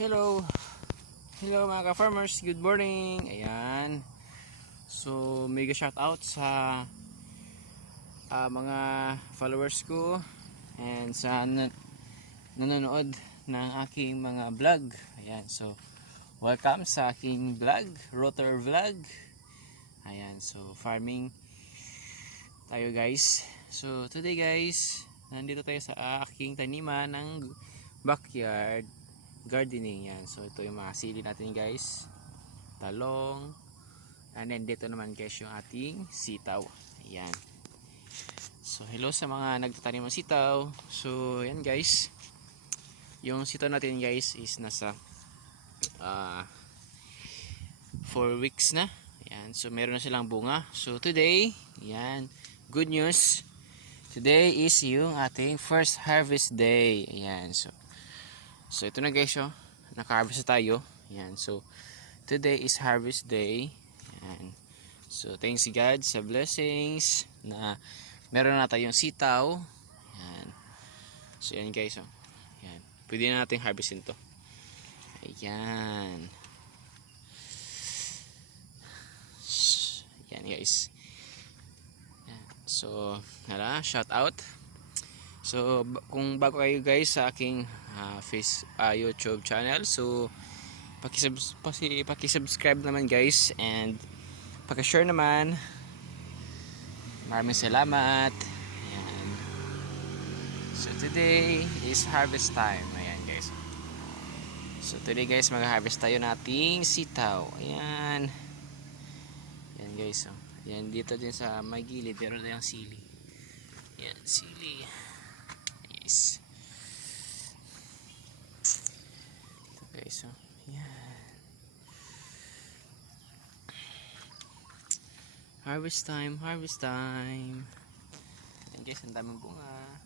Hello. Hello mga ka-farmers. Good morning. Ayan. So, mega shout out sa mga followers ko and sa nanonood ng aking mga vlog. Ayan. So, welcome sa aking vlog, Rotor Vlog. Ayan. So, farming tayo guys. So, today guys, nandito tayo sa aking taniman ng backyard gardening. Yan, so ito yung mga sili natin guys, talong, and then dito naman guys yung ating sitaw. Ayan, so hello sa mga nagtatanim ng sitaw. So yan guys, yung sitaw natin guys is nasa 4 weeks na. Ayan, so meron na silang bunga. So today, yan, good news, today is yung ating first harvest day. Ayan, so ito na guys, oh, naka-harvest na tayo. Ayan, so today is harvest day. Ayan, so thanks God sa blessings na meron na tayong sitaw. Ayan, so yan guys, oh, ayan, pwede na natin harvestin to. Ayan, ayan guys. Ayan, so hala, shout out. So kung bago kayo guys sa aking YouTube channel, so paki-subscribe naman guys, and paki-share naman. Maraming salamat. Ayan. So today is harvest time. Ayan guys. So today guys, mag-harvest tayo nating sitaw. Ayan. Ayan guys, oh. Ayan, dito din sa may gilid meron tayong sili. Ayan, sili. Yes. Okay, so yeah. Harvest time, harvest time. Ayan guys, ang daming bunga.